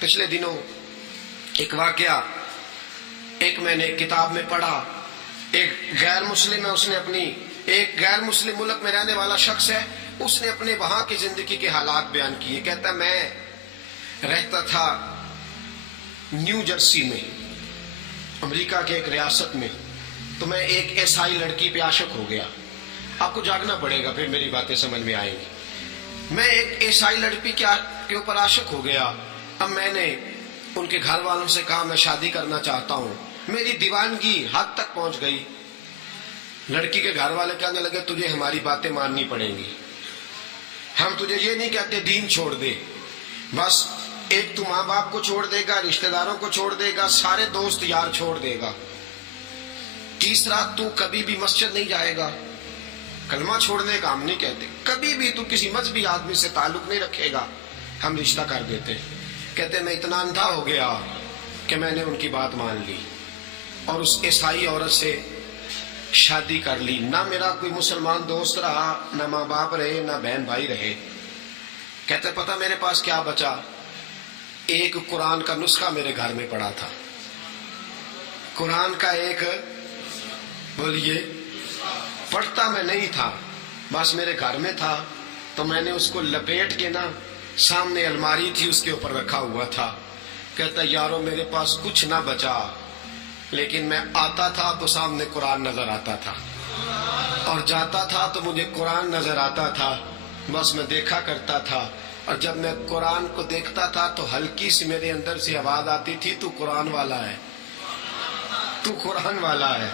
پچھلے دنوں ایک واقعہ میں نے کتاب میں پڑھا. ایک غیر مسلم ہے, اس نے اپنی ایک غیر مسلم ملک میں رہنے والا شخص ہے, اس نے اپنے وہاں کی زندگی کے حالات بیان کیے. کہتا ہے میں رہتا تھا نیو جرسی میں, امریکہ کے ایک ریاست میں, تو میں ایک عیسائی لڑکی پہ عاشق ہو گیا. آپ کو جاگنا پڑے گا پھر میری باتیں سمجھ میں آئیں گی. میں ایک عیسائی لڑکی کے اوپر عاشق ہو گیا. اب میں نے ان کے گھر والوں سے کہا میں شادی کرنا چاہتا ہوں. میری دیوانگی حد تک پہنچ گئی. لڑکی کے گھر والے کہنے لگے تجھے ہماری باتیں ماننی پڑیں گی, ہم تجھے یہ نہیں کہتے دین چھوڑ دے, بس ایک تو ماں باپ کو چھوڑ دے گا, رشتہ داروں کو چھوڑ دے گا, سارے دوست یار چھوڑ دے گا. تیسرا تو کبھی بھی مسجد نہیں جائے گا. کلمہ چھوڑنے کا ہم نہیں کہتے, کبھی بھی تو کسی مذہبی آدمی سے تعلق نہیں رکھے گا, ہم رشتہ کر دیتے. کہتے میں اتنا اندھا ہو گیا کہ میں نے ان کی بات مان لی اور اس عیسائی عورت سے شادی کر لی. نہ میرا کوئی مسلمان دوست رہا, نہ ماں باپ رہے, نہ بہن بھائی رہے. کہتے پتہ میرے پاس کیا بچا, ایک قرآن کا نسخہ میرے گھر میں پڑا تھا. قرآن کا ایک, بولیے, پڑھتا میں نہیں تھا, بس میرے گھر میں تھا. تو میں نے اس کو لپیٹ کے نا سامنے الماری تھی اس کے اوپر رکھا ہوا تھا. کہتا یارو میرے پاس کچھ نہ بچا, لیکن میں آتا تھا تو سامنے قرآن نظر آتا تھا, اور جاتا تھا تو مجھے قرآن نظر آتا تھا, بس میں دیکھا کرتا تھا. اور جب میں قرآن کو دیکھتا تھا تو ہلکی سی میرے اندر سے آواز آتی تھی تو قرآن والا ہے, تو قرآن والا ہے,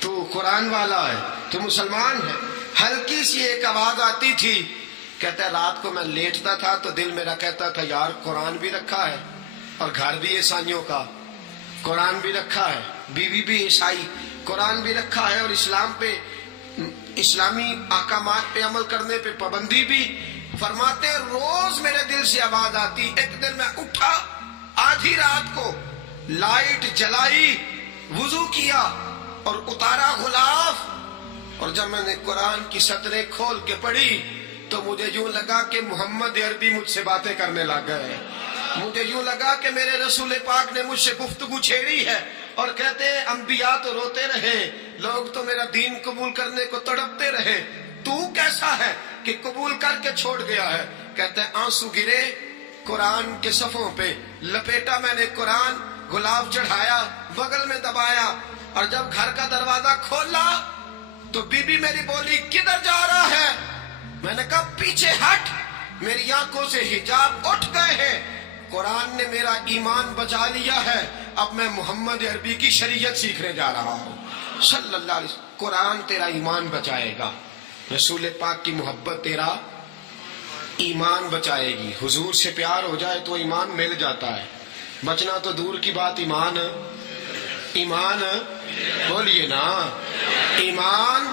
تو قرآن والا ہے, تو مسلمان ہے. ہلکی سی ایک آواز آتی تھی. کہتا ہے رات کو میں لیٹتا تھا تو دل میرا کہتا تھا یار قرآن بھی رکھا ہے اور گھر بھی عیسائیوں کا, قرآن بھی رکھا ہے, بیوی بھی عیسائی, قرآن بھی رکھا ہے, اور اسلام پہ, اسلامی احکامات پہ عمل کرنے پہ پابندی بھی. فرماتے روز میرے دل سے آواز آتی. ایک دن میں اٹھا آدھی رات کو, لائٹ جلائی, وضو کیا اور اتارا غلاف, اور جب میں نے قرآن کی سطریں کھول کے پڑھی تو مجھے یوں لگا کہ محمد عربی مجھ سے باتیں کرنے لگ گئے. مجھے یوں لگا کہ میرے رسول پاک نے مجھ سے گفتگو چھیڑی ہے, اور کہتے ہیں انبیاء تو روتے رہے, لوگ تو میرا دین قبول کرنے کو تڑپتے رہے, تو کیسا ہے کہ قبول کر کے چھوڑ گیا ہے. کہتے ہیں آنسو گرے قرآن کے صفوں پہ, لپیٹا میں نے قرآن, گلاب چڑھایا, بغل میں دبایا, اور جب گھر کا دروازہ کھولا تو بی بی میری بولی کدھر جا رہا ہے. میں نے کہا پیچھے ہٹ, میری آنکھوں سے حجاب اٹھ گئے ہیں, قرآن نے میرا ایمان بچا لیا ہے, اب میں محمد عربی کی شریعت سیکھنے جا رہا ہوں صلی اللہ علیہ وسلم. قرآن تیرا ایمان بچائے گا, رسول پاک کی محبت تیرا ایمان بچائے گی. حضور سے پیار ہو جائے تو ایمان مل جاتا ہے, بچنا تو دور کی بات, ایمان بولیے نا, ایمان